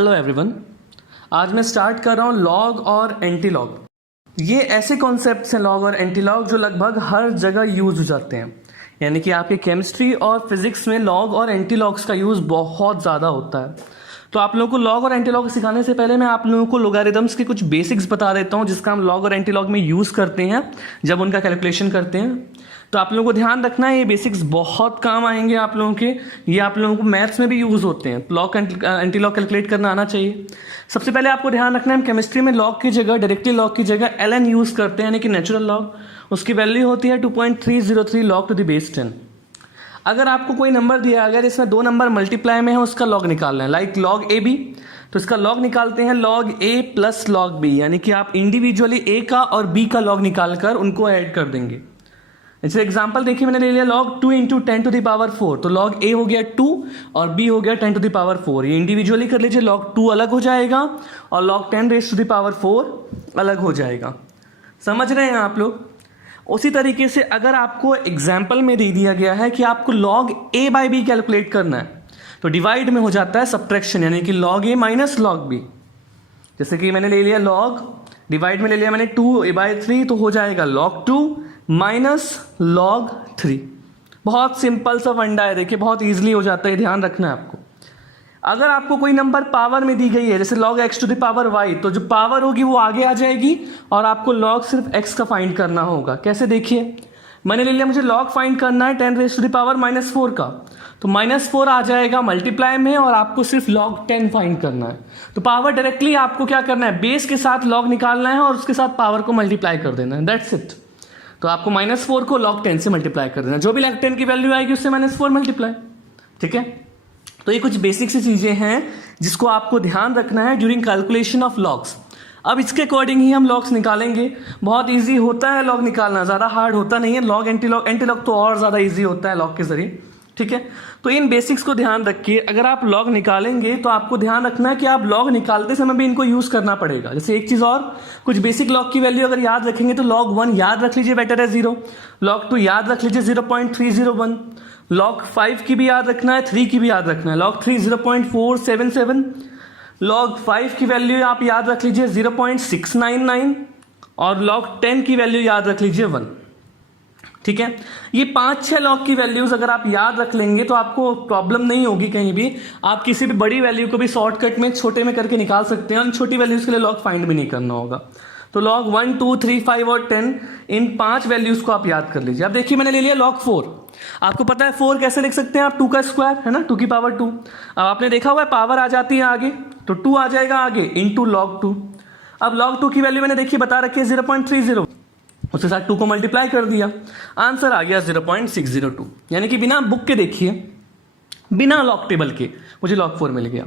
Hello everyone. आज मैं start कर रहा हूँ लॉग और एंटी लॉग। ये ऐसे कॉन्सेप्ट्स हैं लॉग और एंटी लॉग जो लगभग हर जगह यूज हो जाते हैं। यानी कि आपके केमिस्ट्री और फिजिक्स में लॉग और एंटी लॉग्स का यूज बहुत ज़्यादा होता है। तो आप लोगों को लॉग और एंटी लॉग सिखाने से पहले मैं आप लोगों को लोगारिथम्स के कुछ बेसिक्स बता देता हूँ जिसका हम लॉग और एंटी लॉग में यूज़ करते हैं जब उनका कैलकुलेशन करते हैं। तो आप लोगों को ध्यान रखना है, ये बेसिक्स बहुत काम आएंगे आप लोगों के। ये आप लोगों को मैथ्स में भी यूज़ होते हैं। लॉग एंटी लॉग कैलकुलेट करना आना चाहिए। सबसे पहले आपको ध्यान रखना है, केमिस्ट्री में लॉग की जगह, डायरेक्टली लॉग की जगह ln यूज़ करते हैं, यानी कि नेचुरल लॉग। उसकी वैल्यू होती है 2.303 log to the base 10। अगर आपको कोई नंबर दिया गया जिसमें दो नंबर मल्टीप्लाई में है, उसका लॉग निकालना है, लाइक लॉग ए बी, तो इसका लॉग निकालते हैं log A plus log B, यानी कि आप इंडिविजुअली ए का और बी का लॉग निकाल कर उनको ऐड कर देंगे। जैसे एग्जांपल देखिए, मैंने ले लिया लॉग 2 × 10⁴, तो लॉग ए हो गया 2 और बी हो गया 10⁴। ये इंडिविजुअली कर लीजिए, लॉग 2 अलग हो जाएगा और लॉग 10⁴ अलग हो जाएगा। समझ रहे हैं आप लोग? उसी तरीके से अगर आपको एग्जाम्पल में दे दिया गया है कि आपको log A by B calculate करना है, तो डिवाइड में हो जाता है सब्ट्रैक्शन, यानी कि लॉग ए माइनस लॉग बी। जैसे कि मैंने ले लिया लॉग, डिवाइड में ले लिया मैंने 2a/3, तो हो जाएगा log 2 माइनस log 3। बहुत सिंपल सा फंडा है, देखिए बहुत इजीली हो जाता है, ध्यान रखना है आपको। अगर आपको कोई नंबर पावर में दी गई है, जैसे log x to the power y, तो जो पावर होगी वो आगे आ जाएगी और आपको log सिर्फ x का फाइंड करना होगा। कैसे देखिए, मैंने ले लिया, मुझे log फाइंड करना है 10⁻⁻⁴ का, तो -4 आ जाएगा मल्टीप्लाई में और आपको सिर्फ log 10 फाइंड करना है। तो पावर डायरेक्टली आपको क्या करना है, बेस के साथ log निकालना है और उसके साथ पावर को मल्टीप्लाई कर देना है, दैट्स इट। तो आपको -4 को log 10 से मल्टीप्लाई कर देना है, जो भी log 10 की वैल्यू आएगी उससे -4 मल्टीप्लाई। ठीक है, तो ये कुछ बेसिक सी चीजें हैं जिसको आपको ध्यान रखना है ड्यूरिंग कैलकुलेशन ऑफ लॉग्स। अब इसके अकॉर्डिंग ही हम लॉग्स निकालेंगे। बहुत इजी होता है लॉग निकालना, ज़्यादा हार्ड होता नहीं है। लॉग एंटी लॉग तो और ज़्यादा इजी होता है लॉग के जरिए। ठीक है, तो इन बेसिक्स को ध्यान रखिए। अगर आप लॉग निकालेंगे तो आपको ध्यान रखना है कि आप लॉग निकालते समय भी इनको यूज़ करना पड़ेगा। जैसे एक चीज़ और, कुछ बेसिक लॉग की वैल्यू अगर याद रखेंगे तो log 1 याद रख लीजिए, बेटर है 0। log 2 याद रख लीजिए 0.301। log 5 की भी याद रखना है, 3 की भी याद रखना है। log 3 0.477। log 5 की वैल्यू आप याद रख लीजिए 0.699 और log 10 की वैल्यू याद रख लीजिए 1। ठीक है, ये 5-6 लॉग की वैल्यूज अगर आप याद रख लेंगे तो आपको प्रॉब्लम नहीं होगी कहीं भी। आप किसी भी बड़ी वैल्यू को भी शॉर्टकट में छोटे में करके निकाल सकते हैं और छोटी वैल्यूज के लिए लॉग फाइंड भी नहीं करना होगा। तो log 1, 2, 3, 5 और 10, इन 5 वैल्यूज को आप याद कर लीजिए। अब देखिए, मैंने ले लिया log 4। आपको पता है 4 कैसे लिख सकते हैं आप, 2 का स्क्वायर है ना, 2 की पावर 2। अब आपने देखा हुआ है पावर आ जाती है आगे, तो 2 आ जाएगा आगे इंटू log 2। अब log 2 की वैल्यू मैंने देखिए बता रखी है 0.30, उसके साथ 2 को मल्टीप्लाई कर दिया, आंसर आ गया 0.602। यानी कि बिना बुक के देखिए, बिना लॉग टेबल के मुझे log 4 मिल गया।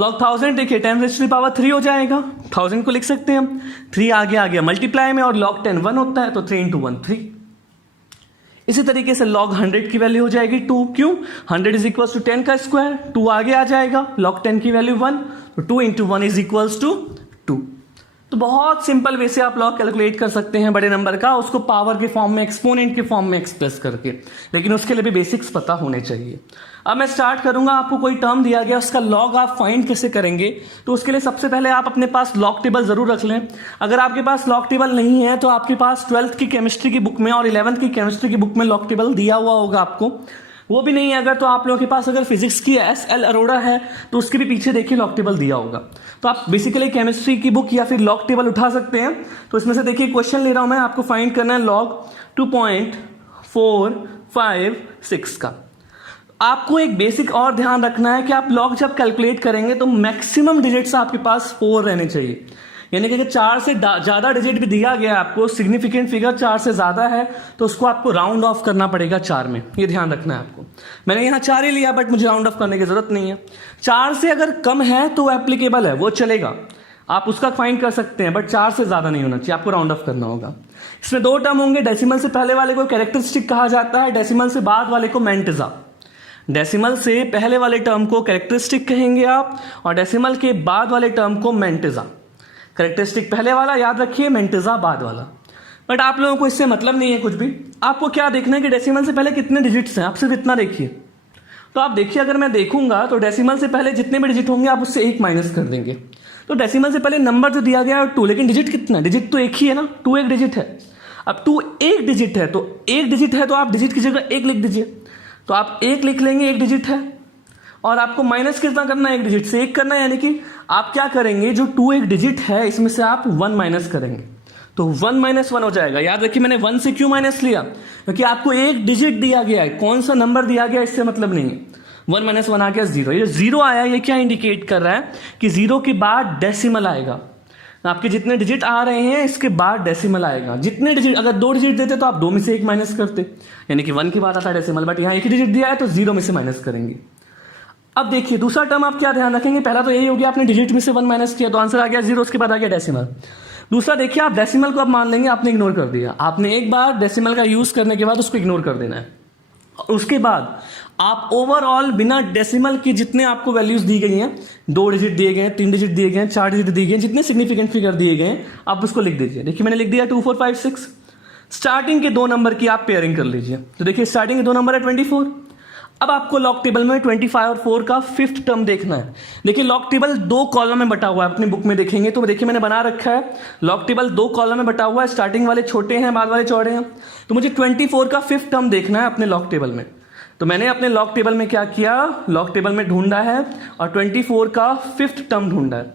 log 1000 देखिए 10⁻³ हो जाएगा, 1000 को लिख सकते हैं हम, 3 आगे आ गया मल्टीप्लाई में और log 10 1 होता है, तो 3 × 1 3। इसी तरीके से log 100 की वैल्यू हो जाएगी 2, क्यों, 100 = 10 का स्क्वायर, 2 आगे आ जाएगा, log 10 की वैल्यू 1, तो 2 × 1 = 2। तो बहुत सिंपल वे से आप लॉग कैलकुलेट कर सकते हैं बड़े नंबर का, उसको पावर के फॉर्म में, एक्सपोनेंट के फॉर्म में एक्सप्रेस करके, लेकिन उसके लिए भी बेसिक्स पता होने चाहिए। अब मैं स्टार्ट करूंगा, आपको कोई टर्म दिया गया उसका लॉग आप फाइंड कैसे करेंगे, तो उसके लिए सबसे पहले आप अपने पास लॉग टेबल जरूर रख लें। अगर आपके पास लॉग टेबल नहीं है तो आपके पास 12th की केमिस्ट्री की बुक में और 11th की केमिस्ट्री की बुक में लॉग टेबल दिया हुआ होगा आपको। वो भी नहीं है अगर, तो आप लोगों के पास अगर फिजिक्स की SL अरोड़ा है तो उसके भी पीछे देखिए लॉग टेबल दिया होगा। तो आप बेसिकली केमिस्ट्री की बुक या फिर लॉग टेबल उठा सकते हैं। तो इसमें से देखिए क्वेश्चन ले रहा हूं मैं, आपको फाइंड करना है log 2.456 का। आपको एक बेसिक और ध्यान रखना है कि आप लॉग जब कैलकुलेट करेंगे तो मैक्सिमम डिजिट्स आपके पास 4 रहने चाहिए। यानी कि अगर 4 से ज्यादा डिजिट भी दिया गया है आपको, सिग्निफिकेंट फिगर 4 से ज्यादा है, तो उसको आपको राउंड ऑफ करना पड़ेगा 4 में। ये ध्यान रखना है आपको। मैंने यहाँ 4 ही लिया, बट मुझे राउंड ऑफ करने की जरूरत नहीं है। 4 से अगर कम है तो एप्लीकेबल है, वो चलेगा, आप उसका फाइंड कर सकते हैं, बट 4 से ज्यादा नहीं होना चाहिए, आपको राउंड ऑफ करना होगा। इसमें 2 टर्म होंगे, डेसिमल से पहले वाले को कैरेक्टरिस्टिक कहा जाता है, डेसिमल से बाद वाले को मैंटिजा। डेसिमल से पहले वाले टर्म को कैरेक्टरिस्टिक कहेंगे आप, और डेसिमल के बाद वाले टर्म को मैंटिजा। कैरेक्टरिस्टिक पहले वाला याद रखिए, मैंटिजा बाद वाला। बट आप लोगों को इससे मतलब नहीं है कुछ भी। आपको क्या देखना है कि डेसिमल से पहले कितने डिजिट्स हैं, आप सिर्फ इतना देखिए। तो आप देखिए, अगर मैं देखूंगा तो डेसिमल से पहले जितने भी डिजिट होंगे आप उससे एक माइनस कर देंगे। तो डेसिमल से पहले नंबर जो दिया गया है 2, लेकिन डिजिट कितना है? डिजिट तो एक ही है ना, 2 एक डिजिट है। अब 2 एक डिजिट है, तो एक डिजिट है तो आप डिजिट की जगह एक लिख दीजिए। तो आप एक लिख लेंगे, एक डिजिट है, और आपको माइनस कितना करना है? एक डिजिट से एक करना है। यानी कि आप क्या करेंगे, जो 2 एक डिजिट है इसमें से आप 1 माइनस करेंगे, तो 1 - 1 हो जाएगा। याद रखिए मैंने 1 से क्यों माइनस लिया? क्योंकि आपको एक डिजिट दिया गया है, कौन सा नंबर दिया गया इससे मतलब नहीं है। 1 - 1 आ गया 0। ये 0 आया, ये क्या इंडिकेट कर रहा है कि 0 के बाद डेसिमल आएगा। आपके जितने डिजिट आ रहे हैं इसके बाद डेसिमल आएगा। जितने डिजिट, अगर 2 डिजिट देते तो आप 2 में से एक माइनस करते, यानी कि 1 के बाद आता डेसिमल, बट यहाँ एक ही डिजिट दिया है तो 0 में से माइनस करेंगे। अब देखिए दूसरा टर्म आप क्या ध्यान रखेंगे, पहला तो यही हो गया आपने डिजिट में से 1 माइनस किया तो आंसर आ गया 0, उसके बाद आ गया डेसिमल। दूसरा देखिए, आप डेसिमल को अब मान लेंगे आपने इग्नोर कर दिया। आपने एक बार डेसिमल का यूज करने के बाद उसको इग्नोर कर देना है। उसके बाद आप ओवरऑल बिना डेसिमल की जितने आपको वैल्यूज दी गई हैं, 2 डिजिट दिए गए हैं, 3 डिजिट दिए गए हैं, 4 डिजिट दिए गए हैं, जितने सिग्निफिकेंट फिगर दिए गए हैं आप उसको लिख दीजिए। देखिए मैंने लिख दिया 2 4 5 6। स्टार्टिंग के 2 नंबर की आप पेयरिंग कर लीजिए। तो देखिए स्टार्टिंग के 2 नंबर है 24। अब आपको लॉग टेबल में 25 और 4 का 5th टर्म देखना है। देखिए लॉग टेबल 2 कॉलम में बटा हुआ है, अपनी बुक में देखेंगे तो देखिए मैंने बना रखा है लॉग टेबल 2 कॉलम में बटा हुआ है। स्टार्टिंग वाले छोटे हैं, बाद वाले चौड़े हैं। तो मुझे 24 का 5th टर्म देखना है अपने लॉग टेबल में। तो मैंने अपने लॉग टेबल में क्या किया, लॉग टेबल में ढूंढा है और 24 का 5th टर्म ढूंढा है।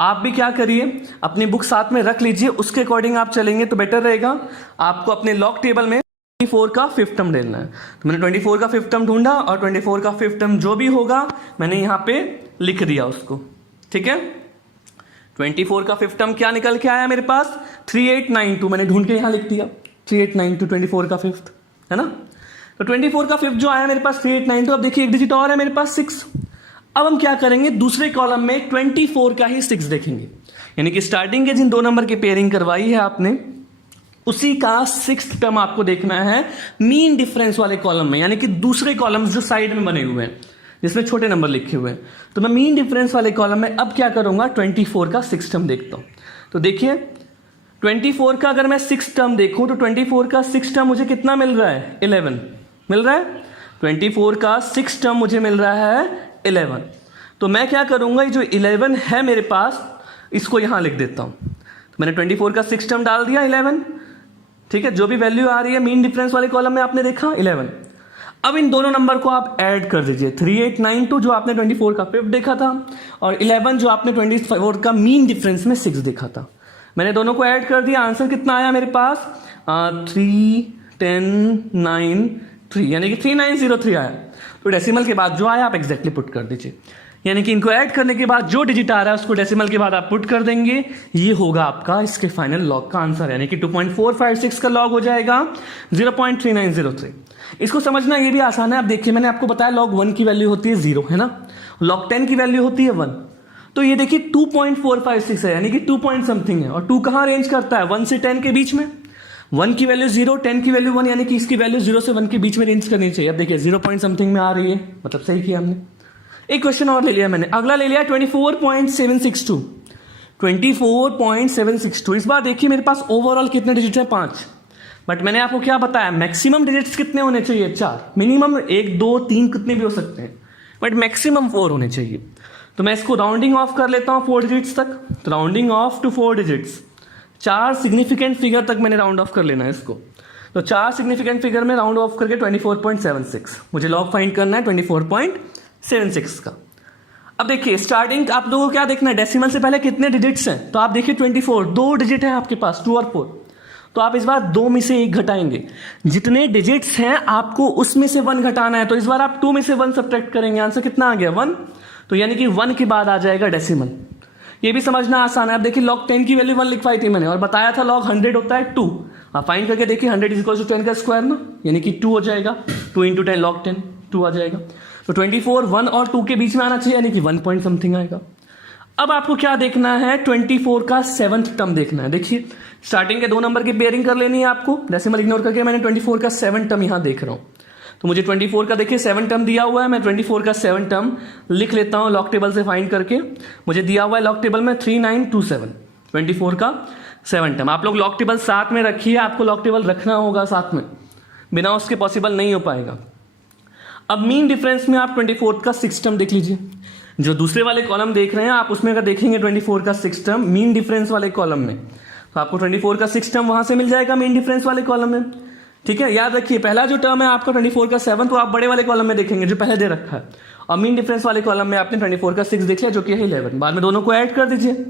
आप भी क्या करिए, अपनी बुक साथ में रख लीजिए, उसके अकॉर्डिंग आप चलेंगे तो बेटर रहेगा। आपको अपने लॉग टेबल में 24 का 5th टर्म ढूंढना है। तो मैंने 24 का 5th टर्म ढूंढा और 24 का 5th टर्म जो भी होगा मैंने यहां पे लिख दिया उसको। ठीक है, 24 का 5th टर्म क्या निकल के आया मेरे पास, 3892। मैंने ढूंढ के यहां लिख दिया 3892, 24 का 5th है ना। तो 24 का 5th जो आया मेरे पास 3892। अब देखिए एक डिजिट और है मेरे पास 6। अब हम क्या करेंगे, दूसरे कॉलम में 24 का ही 6 देखेंगे। यानी कि स्टार्टिंग के जिन 2 नंबर की पेयरिंग करवाई है आपने, उसी का 6th टर्म आपको देखना है मीन डिफरेंस वाले कॉलम में, यानी कि दूसरे कॉलम्स जो साइड में बने हुए हैं जिसमें छोटे नंबर लिखे हुए हैं। तो मैं मीन डिफरेंस वाले कॉलम में अब क्या करूंगा, 24 का 6th टर्म देखता हूं। तो देखिए 24 का अगर मैं 6th टर्म देखूं तो 24 का 6th टर्म मुझे कितना मिल रहा है, 11 मिल रहा है। 24 का 6th टर्म मुझे मिल रहा है 11। तो मैं क्या करूंगा, ये जो 11 है मेरे पास इसको यहां लिख देता हूं। तो मैंने 24 का 6th टर्म डाल दिया 11। ठीक है, जो भी वैल्यू आ रही है मीन डिफरेंस वाले कॉलम में आपने देखा 11। अब इन दोनों नंबर को आप ऐड कर दीजिए, 3892 जो आपने 24 का 5th देखा था और 11 जो आपने 24 का मीन डिफरेंस में 6 देखा था। मैंने दोनों को ऐड कर दिया, आंसर कितना आया मेरे पास 31093, यानी कि 3903 आया। तो डेसिमल के बाद जो आया आप एग्जैक्टली पुट कर दीजिए, यानी कि इनको ऐड करने के बाद जो डिजिट आ रहा है उसको डेसिमल के बाद आप पुट कर देंगे। ये होगा आपका इसके फाइनल लॉग का आंसर, यानी कि 2.456 का लॉग हो जाएगा 0.3903। इसको समझना ये भी आसान है। आप देखिए मैंने आपको बताया लॉग 1 की वैल्यू होती है 0 है ना, लॉग 10 की वैल्यू होती है 1। तो ये देखिए 2.456 है, यानी कि 2 पॉइंट समथिंग है। और 2 कहां रेंज करता है, 1 से 10 के बीच में। 1 की वैल्यू 0, 10 की वैल्यू 1, यानी कि इसकी वैल्यू 0 से 1 के बीच में रेंज करनी चाहिए। अब देखिए 0 पॉइंट समथिंग में आ रही है, मतलब सही किया हमने। एक क्वेश्चन और ले लिया मैंने, अगला ले लिया 24.762। 24.762। इस बार देखिए मेरे पास ओवरऑल कितने डिजिट है, 5। बट मैंने आपको क्या बताया, मैक्सिमम डिजिट्स कितने होने चाहिए, 4। मिनिमम 1 2 3 कितने भी हो सकते हैं, बट मैक्सिमम 4 होने चाहिए। तो मैं इसको राउंडिंग ऑफ कर लेता हूं 4 डिजिट्स तक। तो rounding off to 4 digits, 4 significant figure तक मैंने राउंड ऑफ कर लेना है इसको। तो 4 सिग्निफिकेंट फिगर में राउंड ऑफ करके 24.76 मुझे लॉग फाइंड करना है 24.76 का। अब देखिए स्टार्टिंग आप लोगों को क्या देखना है, डेसिमल से पहले कितने डिजिट्स हैं। तो आप देखिए 24, 2 डिजिट है आपके पास 2 और 4। तो आप इस बार 2 में से 1 घटाएंगे। जितने डिजिट्स हैं आपको उसमें से 1 घटाना है। तो इस बार आप 2 में से 1 सब्ट्रैक्ट करेंगे, आंसर कितना आ गया 1। तो यानी कि 1 के बाद आ जाएगा डेसिमल। ये भी समझना आसान है। अब देखिए लॉग 10 की वैल्यू 1 लिखवाई थी मैंने और बताया था लॉग 100 होता है 2। आप फाइंड करके देखिए 100 = 10 का स्क्वायर ना, यानी कि 2 हो जाएगा। 2 × 10 log 10 2 आ जाएगा। तो 24 1 और 2 के बीच में आना चाहिए, यानी कि 1 पॉइंट समथिंग आएगा। अब आपको क्या देखना है, 24 का 7th टर्म देखना है। देखिए स्टार्टिंग के 2 नंबर की पेयरिंग कर लेनी है आपको, डेसिमल इग्नोर करके मैंने 24 का 7th टर्म यहां देख रहा हूं। तो मुझे 24 का देखिए 7 टर्म दिया हुआ है, मैं 24 का 7 टर्म लिख लेता हूं लॉग टेबल से फाइंड करके। मुझे दिया हुआ है लॉग टेबल में 3927, 24 का 7 टर्म। आप लोग लॉग टेबल साथ में रखिए, आपको लॉग टेबल रखना होगा साथ में, बिना उसके पॉसिबल नहीं हो पाएगा। अब मीन डिफरेंस में आप 24 का 6 टर्म देख लीजिए, जो दूसरे वाले कॉलम देख रहे हैं आप उसमें अगर देखेंगे 24 का 6 टर्म मीन डिफरेंस वाले कॉलम में, तो आपको 24 का 6 टर्म वहां से मिल जाएगा मीन डिफरेंस वाले कॉलम में। ठीक है, याद रखिए पहला जो टर्म है आपका 24 का 7, तो आप बड़े वाले कॉलम में देखेंगे जो पहले दे रखा है, और मीन डिफरेंस वाले कॉलम में आपने 24 का 6 देख लिया जो कि है 11। बाद में दोनों को ऐड कर दीजिए,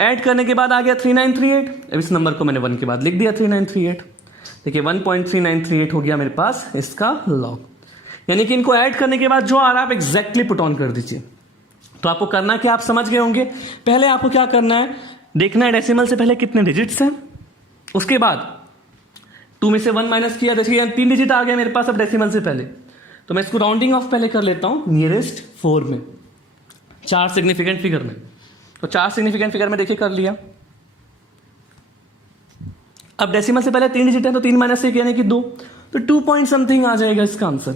ऐड करने के बाद आ गया 3938। अब इस नंबर को मैंने 1 के बाद लिख दिया 3938। देखिए 1.3938 हो गया मेरे पास इसका लॉग, यानी कि इनको ऐड करने के बाद जो आ रहा है आप एग्जैक्टली पुट ऑन कर दीजिए। तो आपको करना क्या, आप समझ गए होंगे। पहले आपको क्या करना है, देखना है डेसिमल से पहले कितने डिजिट्स हैं, उसके बाद 2 में से 1 माइनस किया, देखिए 3 डिजिट आ गया मेरे पास अब डेसिमल से पहले, तो मैं इसको राउंडिंग ऑफ पहले कर लेता हूं नियरेस्ट 4 में, 4 सिग्निफिकेंट फिगर में। तो 4 सिग्निफिकेंट फिगर में देखिए कर लिया। अब डेसिमल से पहले 3 डिजिट है तो 3 माइनस 1 यानी कि 2, तो 2 पॉइंट समथिंग आ जाएगा इसका आंसर।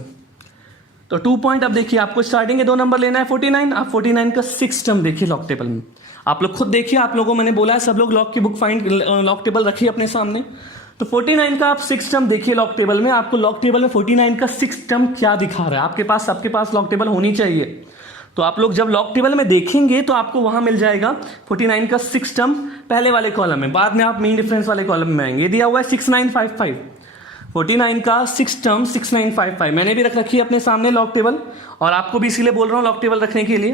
तो 2 पॉइंट, अब देखिए आपको स्टार्टिंग के 2 नंबर लेना है 49, आप 49 का 6 टर्म देखिए लॉग टेबल में। आप लोग खुद देखिए, आप लोगों को मैंने बोला है सब लोग लॉग की बुक फाइंड लॉग टेबल रखिए अपने सामने। तो 49 का आप 6 टर्म देखिए लॉग टेबल में, आपको लॉग टेबल में 49 का 6 टर्म क्या दिखा रहा है, आपके पास सबके पास लॉग टेबल होनी चाहिए। तो आप लोग जब लॉग टेबल में देखेंगे तो आपको वहां मिल जाएगा 49 का 6 टर्म पहले वाले कॉलम में, बाद में आप मीन डिफरेंस वाले कॉलम में आएंगे। दिया हुआ है 6955, 49 का 6 टर्म 6955 मैंने भी रख रखी है अपने सामने लॉग टेबल, और आपको भी इसीलिए बोल रहा हूं लॉग टेबल रखने के लिए।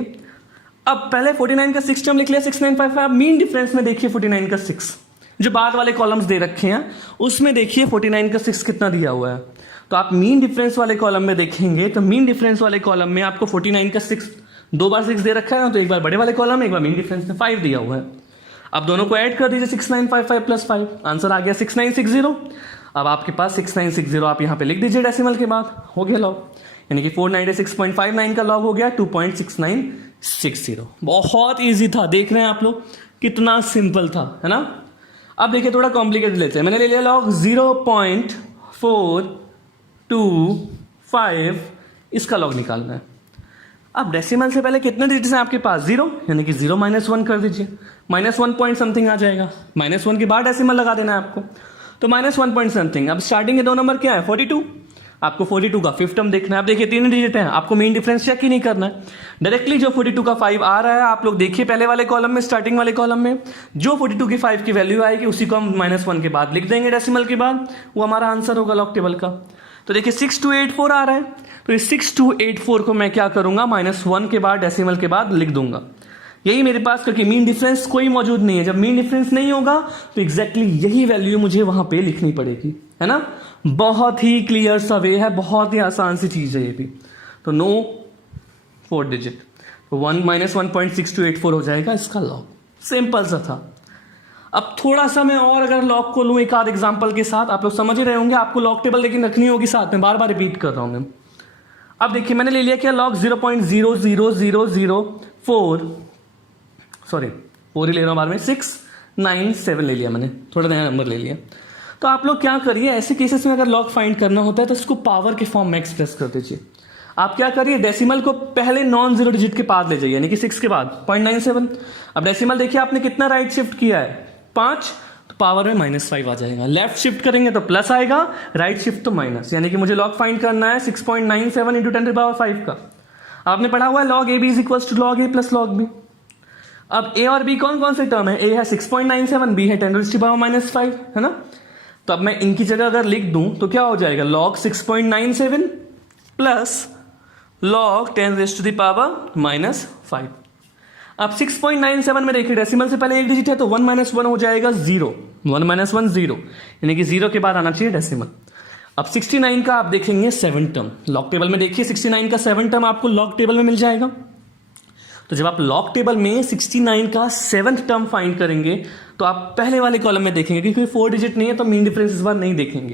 अब पहले 49 का 6 टर्म लिख लिया 6955, मीन डिफरेंस में देखिए 49 का 6 जो बाद वाले कॉलम्स दे रखे हैं उसमें देखिए 49 का 6 कितना दिया हुआ है। तो आप मीन डिफरेंस वाले कॉलम में देखेंगे तो मीन डिफरेंस वाले कॉलम में आपको 49 का 6 2 बार 6 दे रखा है ना, तो एक बार बड़े वाले कॉलम में एक बार मीन डिफरेंस में 5 दिया हुआ है। अब दोनों को ऐड कर दीजिए 6955 प्लस 5, आंसर आ गया 6960। अब आपके पास 6960 आप यहां पे लिख दीजिए डेसिमल के बाद, हो गया लॉग, यानी कि 496.59 का लॉग हो गया 2.6960। बहुत इजी था, देख रहे हैं आप लोग कितना सिंपल था, है ना। अब देखिए थोड़ा कॉम्प्लिकेटेड लेते हैं, मैंने ले लिया लॉग 0.425, इसका लॉग निकालना है। अब डेसिमल से पहले कितने डिजिट्स हैं आपके पास, 0, यानी कि 0 माइनस 1 कर दीजिए, -1 पॉइंट समथिंग आ जाएगा, -1 के बाद डेसिमल लगा देना है आपको, तो -1 पॉइंट समथिंग। अब स्टार्टिंग के 2 नंबर क्या है 42, आपको 42 का 5 टर्म देखना है। अब देखिए 3 डिजिट है, आपको मीन डिफरेंस चेक ही नहीं करना है, डायरेक्टली जो 42 का 5 आ रहा है आप लोग देखिए पहले वाले कॉलम में, स्टार्टिंग वाले कॉलम में जो 42 की 5 की वैल्यू आएगी उसी को हम -1 के बाद लिख देंगे डेसिमल के बाद, वो हमारा आंसर होगा लॉग टेबल का। तो देखिए 6284 आ रहा है, तो इस 6284 को मैं क्या करूंगा -1 के बाद डेसिमल के बाद लिख दूंगा, यही मेरे पास, क्योंकि मीन डिफरेंस कोई मौजूद नहीं है। जब मीन डिफरेंस नहीं होगा तो एग्जैक्टली यही वैल्यू मुझे वहां पे लिखनी पड़ेगी, है ना। बहुत ही क्लियर सा वे है, बहुत ही आसान सी चीज है ये भी। तो नो 4 डिजिट, तो 1 -1.6284 हो जाएगा इसका लॉग, सिंपल सा था। अब थोड़ा सा मैं और अगर लॉग को लूं एक आध एग्जांपल के साथ, आप लोग समझ ही रहे होंगे, आपको लॉग टेबल लेकिन रखनी होगी साथ में, बार बार रिपीट कर रहा हूं मैं। अब देखिए मैंने ले लिया क्या लॉग 0.00004, सॉरी 4 ही ले रहा हूं, बार में 697 ले लिया मैंने, थोड़ा नया नंबर ले लिया। तो आप लोग क्या करिए, ऐसे केसेस में अगर लॉग फाइंड करना होता है तो इसको पावर के फॉर्म में एक्सप्रेस कर दीजिए। आप क्या करिए, डेसिमल को पहले नॉन जीरो डिजिट के पास ले जाइए, यानी कि 6 के बाद 0.97। अब डेसिमल देखिए आपने कितना राइट शिफ्ट किया है 5, तो पावर में -5 आ जाएगा। लेफ्ट शिफ्ट करेंगे तो प्लस आएगा, राइट शिफ्ट तो माइनस, यानी कि मुझे लॉग फाइंड करना है 6.97 इंटू 10⁵ का। आपने पढ़ा हुआ है log A B is equal to log A plus log B. अब ए और बी कौन कौन से टर्म है, ए है 6.97, बी है 10⁻⁻5, है ना। तो अब मैं इनकी जगह अगर लिख दूं तो क्या हो जाएगा, लॉग 6.97 प्लस लॉग 10⁻⁻5। अब 6.97 में देखिए डेसिमल से पहले एक डिजिट है तो 1 - 1 हो जाएगा 0, 1 - 1 0, यानी कि 0 के बाद आना चाहिए डेसिमल। अब 69 का आप देखेंगे 7 टर्म, लॉग टेबल में देखिए 69 का 7 टर्म आपको लॉग टेबल में मिल जाएगा। तो जब आप लॉग टेबल में 69 का 7th टर्म फाइंड करेंगे तो आप पहले वाले कॉलम में देखेंगे, क्योंकि 4 डिजिट नहीं है तो मीन डिफरेंस इस बार नहीं देखेंगे।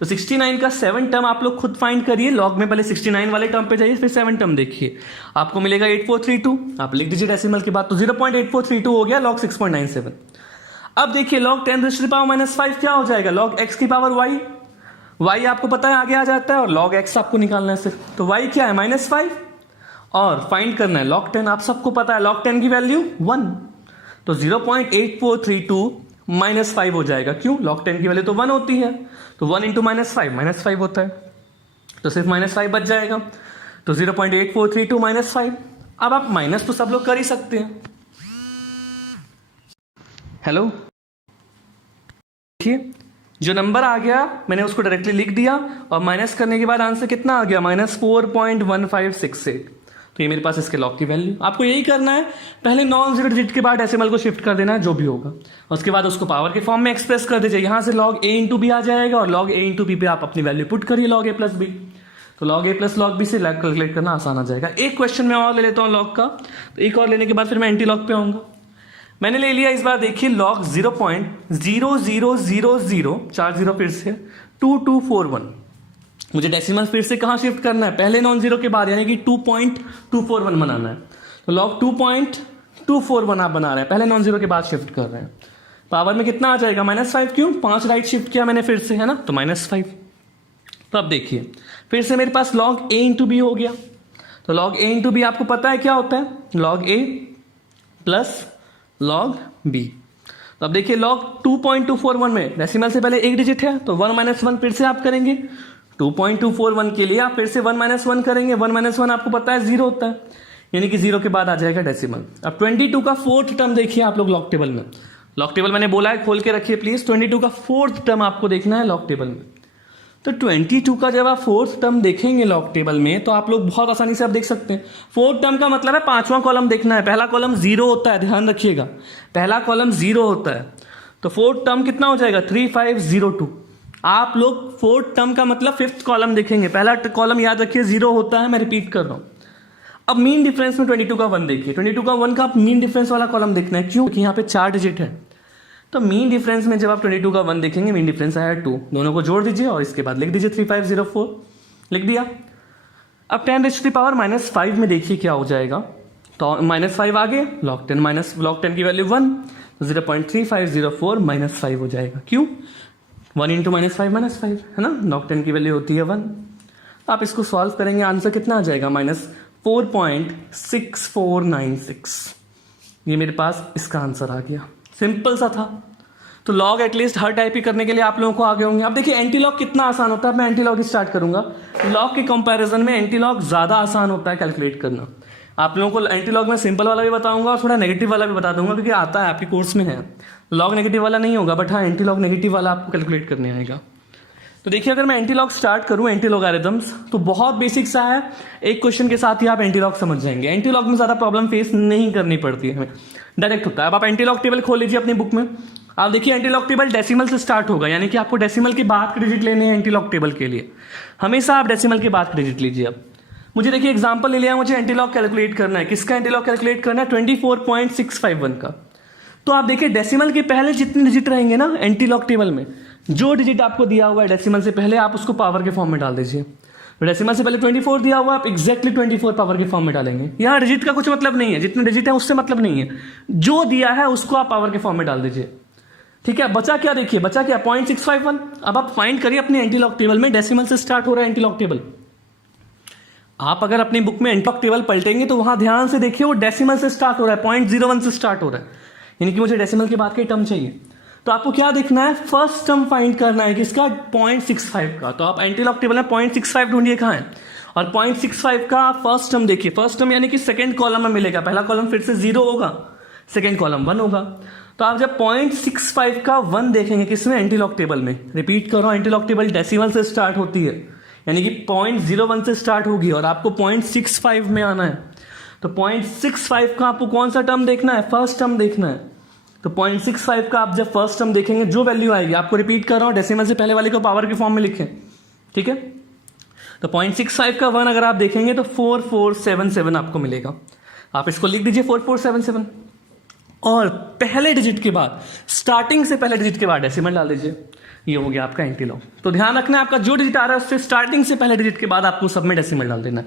तो 69 का 7 टर्म आप लोग खुद फाइंड करिए, लॉग में पहले 69 वाले टर्म पे जाइए, फिर 7 टर्म देखिए, आपको मिलेगा 8432, आप लिख दीजिए डेसिमल के बाद, तो 0.8432 हो गया लॉग 6.97। अब देखिए लॉग 10⁻⁻5 क्या हो जाएगा, लॉग x की पावर y, y आपको पता है आगे आ जाता है, और लॉग x आपको निकालना है सिर्फ। तो y क्या है -5, और फाइंड करना है लॉग 10, आप सबको पता है लॉग 10 की वैल्यू 1, तो 0.8432 -5 हो जाएगा। क्यों, लॉग 10 की वैल्यू तो 1 होती है, तो 1 इंटू -5 होता है। तो सिर्फ -5 बच जाएगा, तो 0.8432 -5। अब आप माइनस तो सब लोग कर ही सकते हैं। हेलो, देखिए जो नंबर आ गया मैंने उसको डायरेक्टली लिख दिया और माइनस करने के बाद आंसर कितना आ गया, -4.1568। तो ये मेरे पास इसके लॉग की वैल्यू। आपको यही करना है, पहले नॉन जीरो डिजिट के बाद डेसिमल को शिफ्ट कर देना है, जो भी होगा, उसके बाद उसको पावर के फॉर्म में एक्सप्रेस कर दीजिए। यहां से log a इंटू बी आ जाएगा और log a इंटू बी पे आप अपनी वैल्यू पुट करिए, log a प्लस बी। तो log a plus log b से कैलकुलेट करना आसान आ जाएगा। एक क्वेश्चन मैं और ले लेता हूँ log का, तो एक और लेने के बाद फिर मैं एंटी लॉग पे आऊंगा। मैंने ले लिया इस बार, देखिए log 0.0000 4 जीरो फिर से 2241। मुझे डेसिमल फिर से कहाँ शिफ्ट करना है, पहले नॉन जीरो के बाद, यानी कि 2.241 बनाना है। तो log 2.241 आप बना रहे हैं, पहले नॉन जीरो के बाद शिफ्ट कर रहे हैं। पावर में कितना आ जाएगा, -5, क्यों, 5 राइट शिफ्ट किया मैंने फिर से, है ना, तो -5। तो अब देखिए फिर से मेरे पास log a इंटू बी हो गया। तो log a इंटू बी आपको पता है क्या होता है, log a plus log b। तो अब देखिए log 2.241 में डेसिमल से पहले एक डिजिट है, तो 1 - 1 फिर से आप करेंगे। 2.241 के लिए आप फिर से 1 - 1 करेंगे। 1 - 1 आपको पता है 0 होता है, यानी कि 0 के बाद आ जाएगा डेसिमल। अब 22 का फोर्थ टर्म देखिए आप लोग लॉग टेबल में। लॉग टेबल मैंने बोला है, खोल के रखिए प्लीज। 22 का फोर्थ टर्म आपको देखना है लॉग टेबल में। तो 22 का जब आप फोर्थ टर्म देखेंगे लॉग टेबल में, तो आप लोग बहुत आसानी से आप देख सकते हैं। फोर्थ टर्म का मतलब है पांचवा कॉलम देखना है। पहला कॉलम 0 होता है, ध्यान रखिएगा, पहला कॉलम 0 होता है। तो फोर्थ टर्म कितना हो जाएगा, 3502। आप लोग फोर्थ टर्म का मतलब फिफ्थ कॉलम देखेंगे। पहला कॉलम याद रखिए 0 होता है, मैं रिपीट कर रहा हूं। अब मीन डिफरेंस में 22 का 1 देखिए। 22 का 1 का मीन डिफरेंस वाला कॉलम देखना है, क्यों, क्योंकि यहाँ पे 4 डिजिट है। तो मीन डिफरेंस में जब आप 22 का 1 देखेंगे, मीन डिफरेंस आया 2, दोनों को जोड़ दीजिए और इसके बाद लिख दीजिए 3504, लिख दिया। अब 10⁻⁻5 में देखिए क्या हो जाएगा, तो -5 आ गए, log 10 माइनस log 10 की वैल्यू 1, 0.3504 -5 हो जाएगा। क्यों, 1 इंटू -5 -5 है ना, log 10 की वैल्यू होती है 1। आप इसको सॉल्व करेंगे, आंसर कितना आ जाएगा, -4.6496। ये मेरे पास इसका आंसर आ गया, सिंपल सा था। तो लॉग एटलीस्ट हर टाइप ही करने के लिए आप लोगों को आगे होंगे। अब देखिए एंटी लॉग कितना आसान होता है, मैं एंटी लॉग स्टार्ट करूंगा। लॉग के कंपैरिजन में एंटी लॉग ज्यादा आसान होता है कैलकुलेट करना। आप लोगों को एंटी लॉग में सिंपल वाला भी बताऊंगा और थोड़ा नेगेटिव वाला भी बता दूंगा, क्योंकि आता है आपके कोर्स में है। लॉग नेगेटिव वाला नहीं होगा, बट हाँ एंटी लॉग नेगेटिव वाला आपको कैलकुलेट करने आएगा। तो देखिए अगर मैं एंटी लॉग स्टार्ट करूं, एंटी लॉगरिथम्स, तो बहुत बेसिक सा है। एक क्वेश्चन के साथ ही आप एंटी लॉग समझ जाएंगे। एंटी लॉग में ज्यादा प्रॉब्लम फेस नहीं करनी पड़ती है, हमें डायरेक्ट होता है। अब आप एंटी लॉग टेबल खोल लीजिए अपनी बुक में। आप देखिए एंटी लॉग टेबल डेसिमल से स्टार्ट होगा, यानी कि आपको डेसिमल के बाद के डिजिट लेने हैं एंटी लॉग टेबल के लिए। हमेशा आप डेसिमल के बाद के डिजिट लीजिए। अब मुझे देखिए एग्जांपल ले लिया, मुझे एंटी लॉग कैलकुलेट करना है। किसका एंटी लॉग कैलकुलेट करना है, 24.651 का। तो आप देखिए डेसिमल के पहले जितने डिजिट रहेंगे ना एंटी लॉग टेबल में, जो डिजिट आपको दिया हुआ है डेसिमल से पहले, आप उसको पावर के फॉर्म में डाल दीजिए। डेसिमल से पहले 24 दिया हुआ, आप एग्जैक्टली 24 पावर के फॉर्म में डालेंगे। यहाँ डिजिट का कुछ मतलब नहीं है, जितने डिजिट है उससे मतलब नहीं है, जो दिया है उसको आप पावर के फॉर्म में डाल दीजिए। ठीक है, बचा क्या, देखिए बचा क्या, 0.651। अब आप फाइंड करिए अपने एंटी लॉग टेबल में, डेसिमल से स्टार्ट हो रहा है एंटी लॉग टेबल। आप अगर अपनी बुक में एंटी लॉग टेबल पलटेंगे तो वहां ध्यान से देखिए वो डेसिमल से स्टार्ट हो रहा है, 0.01 से स्टार्ट हो रहा है, यानी कि मुझे डेसिमल के बाद के टर्म चाहिए। तो आपको क्या देखना है, फर्स्ट टर्म फाइंड करना है, किसका, 0.65 का। तो आप एंटी लॉग टेबल में 0.65 ढूंढिए कहाँ है, और 0.65 का फर्स्ट टर्म देखिए। फर्स्ट टर्म यानी कि सेकंड कॉलम में मिलेगा। पहला कॉलम फिर से 0 होगा, सेकंड कॉलम 1 होगा। तो आप जब 0.65 का 1 देखेंगे किसमें, एंटी लॉग टेबल में। रिपीट कर रहा हूं, एंटी लॉग टेबल डेसिमल से स्टार्ट होती है, यानी कि 0.01 से स्टार्ट होगी और आपको 0.65 में आना है। तो 0.65 का आपको कौन सा टर्म देखना है, फर्स्ट टर्म देखना है। तो 0.65 का आप जब फर्स्ट टर्म देखेंगे, जो वैल्यू आएगी, आपको रिपीट कर रहा हूं, डेसिमल से पहले वाले को पावर के फॉर्म में लिखें, ठीक है। तो 0.65 का 1 अगर आप देखेंगे तो 4477 आपको मिलेगा। आप इसको लिख दीजिए 4477, और पहले डिजिट के बाद, स्टार्टिंग से पहले डिजिट के बाद डेसिमल डाल दीजिए। ये हो गया आपका एंटी लॉग। तो ध्यान रखना है, आपका जो डिजिट आ रहा है उससे स्टार्टिंग से पहले डिजिट के बाद आपको सब में डेसिमल डाल देना है।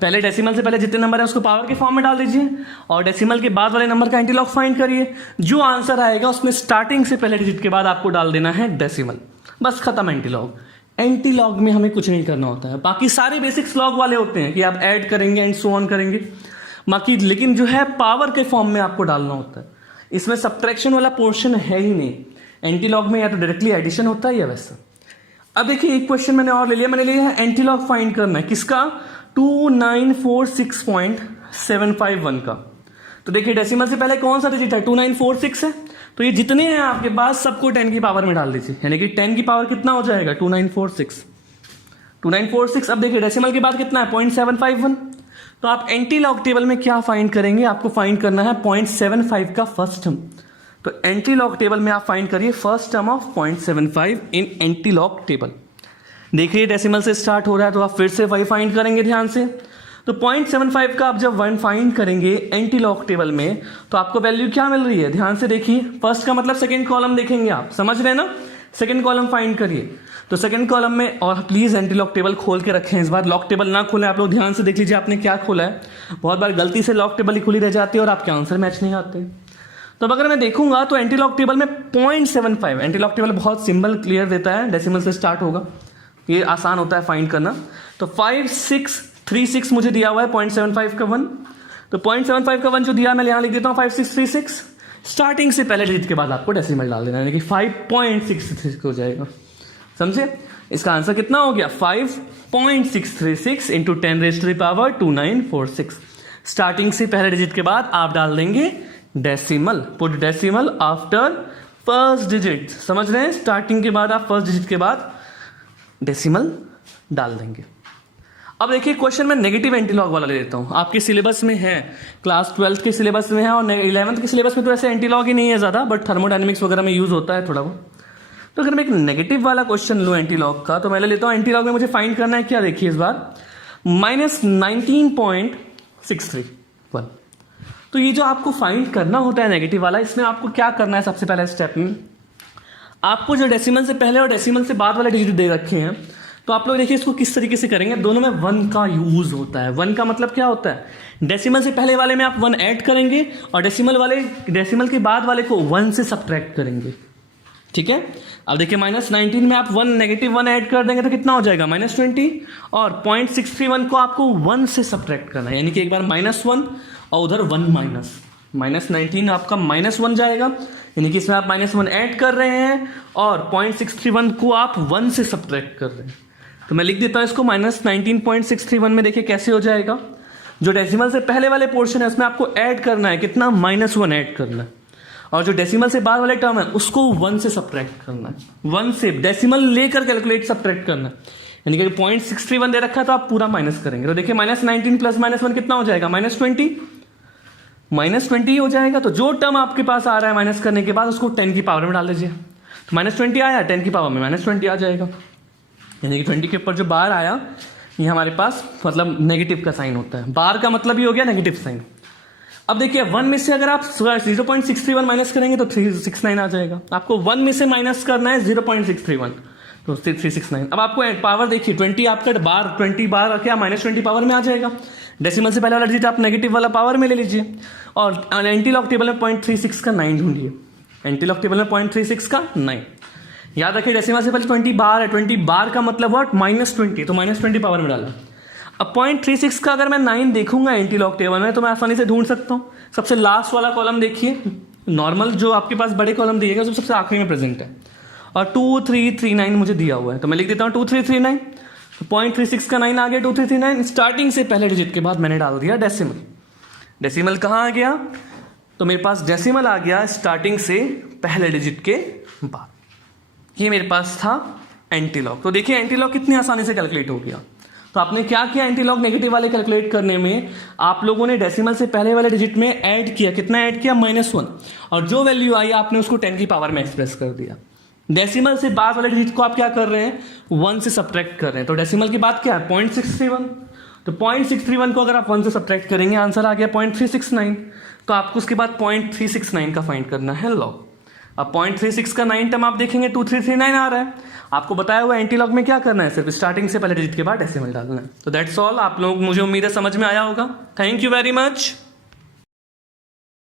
पहले डेसिमल से पहले जितने नंबर है उसको पावर के फॉर्म में डाल दीजिए, और डेसिमल के बाद वाले नंबर का एंटी लॉग फाइंड करिए। जो आंसर आएगा उसमें स्टार्टिंग से पहले डिजिट के बाद आपको डाल देना है डेसिमल। बस खत्म एंटी लॉग। एंटी लॉग में हमें कुछ नहीं करना होता है, बाकी सारे बेसिक्स लॉग वाले होते हैं कि आप ऐड करेंगे एंड सो ऑन करेंगे बाकी, लेकिन जो है पावर के फॉर्म में आपको डालना होता है। इसमें सब्ट्रैक्शन वाला पोर्शन है ही नहीं। एंटी लॉग में या तो डायरेक्टली एडिशन होता है या वैसा। अब देखिए एक क्वेश्चन मैंने और ले लिया, मैंने लिया है एंटीलॉग फाइंड करना है किसका, 2946.751 का। तो देखिए डेसिमल से पहले कौन सा डिजिट है, 2946 है, तो ये जितने हैं आपके पास सबको 10 की पावर में डाल दीजिए, यानी कि 10 की पावर कितना हो जाएगा 2946। अब देखिए डेसिमल के बाद कितना है 0.751, तो आप एंटीलॉग टेबल में क्या फाइंड करेंगे, आपको फाइंड करना है 0.75 का फर्स्ट टर्म। तो एंटीलॉग टेबल में आप फाइंड करिए first term of 0.75 in antilog table. देखिए डेसिमल से स्टार्ट हो रहा है तो आप फिर से वही फाइंड करेंगे ध्यान से। तो 0.75 का आप जब 1 फाइंड करेंगे एंटीलॉग टेबल में तो आपको वैल्यू क्या मिल रही है, ध्यान से देखिए। फर्स्ट का मतलब सेकंड कॉलम देखेंगे, आप समझ रहे हैं ना, सेकंड कॉलम फाइंड करिए। तो सेकंड कॉलम में, और प्लीज एंटीलॉग टेबल खोल के रखें, इस बार लॉक टेबल ना खोलें, आप लोग ध्यान से देख लीजिए आपने क्या खोला है। बहुत बार गलती से लॉक टेबल ही खुली रह जाती है और आपके आंसर मैच नहीं आते। तो अब अगर मैं देखूंगा तो एंटीलॉग टेबल में 0.75, एंटीलॉग टेबल बहुत सिंपल क्लियर देता है, डेसिमल से स्टार्ट होगा, ये आसान होता है फाइंड करना। तो 5636 मुझे दिया हुआ है 0.75 का 1, तो 0.75 का 1 जो दिया मैं यहाँ लिख देता हूँ 5636। स्टार्टिंग से पहले डिजिट के बाद आपको डेसिमल डाल देना, यानी कि 5.636 हो जाएगा, समझे। इसका आंसर कितना हो गया 5.636 इंटू 10⁻²946। स्टार्टिंग से पहले डिजिट के बाद आप डाल देंगे decimal, put decimal after first digit, समझ रहे हैं। स्टार्टिंग के बाद आप फर्स्ट डिजिट के बाद डेसिमल डाल देंगे। अब देखिए क्वेश्चन में नेगेटिव एंटीलॉग वाला ले लेता हूं, आपके सिलेबस में है, क्लास 12 के सिलेबस में है, और 11th के सिलेबस में तो ऐसे एंटीलॉग ही नहीं है ज्यादा, बट थर्मोडायनेमिक्स वगैरह में यूज होता है थोड़ा बहुत। तो अगर मैं एक नेगेटिव वाला क्वेश्चन लूँ एंटीलॉग का, तो मैं ले लेता हूँ एंटीलॉग में मुझे फाइंड करना है क्या, देखिए इस बार -19.631। तो ये जो आपको फाइंड करना होता है नेगेटिव वाला, इसमें आपको क्या करना है, सबसे पहले स्टेप में आपको जो डेसिमल से पहले और डेसिमल से बाद वाले डिजिट दे रखे हैं, तो आप लोग देखिए इसको किस तरीके से करेंगे। दोनों में 1 का यूज होता है। 1 का मतलब क्या होता है, डेसिमल से पहले वाले में आप 1 ऐड करेंगे और डेसिमल के बाद वाले को 1 से सब्ट्रैक्ट करेंगे, ठीक है। अब देखिए -19 में आप -1 ऐड कर देंगे तो कितना हो जाएगा -20, और 0.631 को आपको 1 से सब्ट्रैक्ट करना है, यानी कि एक बार -1 और उधर 1 -19 आपका -1 जाएगा, यानी कि इसमें आप -1 ऐड कर रहे हैं और 0.631 को आप 1 से सब्ट्रैक्ट कर रहे हैं। तो मैं लिख देता हूं इसको -19.631 में। देखिए कैसे हो जाएगा, जो डेसिमल से पहले वाले पोर्शन है उसमें आपको ऐड करना है कितना, -1 ऐड करना है, और जो डेसिमल से बाद वाले टर्म है उसको 1 से सब्ट्रैक्ट करना है, 1 से डेसिमल लेकर कैलकुलेट सब्ट्रैक्ट करना है, यानी कि 0.631 दे रखा है तो आप पूरा माइनस करेंगे। तो देखिए -19 प्लस -1 कितना हो जाएगा, -20 हो जाएगा। तो जो टर्म आपके पास आ रहा है माइनस करने के बाद उसको 10 की पावर में डाल दीजिए, तो -20 आया, 10 की पावर में -20 आ जाएगा, यानी कि 20 के ऊपर जो बार आया ये हमारे पास मतलब नेगेटिव का साइन होता है, बार का मतलब ही हो गया नेगेटिव साइन। अब देखिए 1 में से अगर आप 0.631 माइनस करेंगे तो 369 आ जाएगा, आपको 1 में से माइनस करना है 0.631, तो 369। अब आपको पावर देखिए 20 आपका बार 20 बार क्या -20 पावर में आ जाएगा। डेसिमल से पहले वाला डिजिट आप नेगेटिव वाला पावर में ले लीजिए, और एंटीलॉग टेबल में 0.36 का 9 ढूंढिए, एंटीलॉग टेबल में 0.36 का 9। याद रखिए डेसिमल से पहले 20 बार है, 20 बार का मतलब व्हाट -20, तो -20 पावर में डाला। अब 0.36 का अगर मैं 9 देखूंगा एंटीलॉग टेबल में तो मैं आसानी से ढूंढ सकता हूँ। सबसे लास्ट वाला कॉलम देखिए, नॉर्मल जो आपके पास बड़े कॉलम दिएगा जो सबसे आखिरी में प्रेजेंट है, और 2339 मुझे दिया हुआ है, तो मैं लिख देता हूँ 2339। तो 0.36 का 9 आ गया, 2339। स्टार्टिंग से पहले डिजिट के बाद मैंने डाल दिया डेसिमल। डेसिमल कहाँ आ गया, तो मेरे पास डेसिमल आ गया स्टार्टिंग से पहले डिजिट के बाद। ये मेरे पास था एंटीलॉग। तो देखिए एंटीलॉग कितनी आसानी से कैलकुलेट हो गया। तो आपने क्या किया, एंटीलॉग नेगेटिव वाले कैलकुलेट करने में आप लोगों ने डेसिमल से पहले वाले डिजिट में ऐड किया, कितना ऐड किया -1, और जो वैल्यू आई आपने उसको 10 की पावर में एक्सप्रेस कर दिया। डेसिमल से बाद वाले डिजिट को आप क्या कर रहे हैं, 1 से सब्ट्रैक्ट कर रहे हैं। तो डेसिमल की बात क्या है 0.631, तो 0.631 को अगर आप 1 से सब्ट्रैक्ट करेंगे आंसर आ गया 0.369। तो आपको उसके बाद 0.369 का फाइंड करना है लॉग। अब 0.36 का 9 टर्म आप देखेंगे 2339 आ रहा है। आपको बताया हुआ एंटीलॉग में क्या करना है, सिर्फ स्टार्टिंग से पहले डिजिट के बाद डेसिमल डालना है। तो दैट्स ऑल। आप लोग, मुझे उम्मीद है समझ में आया होगा। Thank you very much.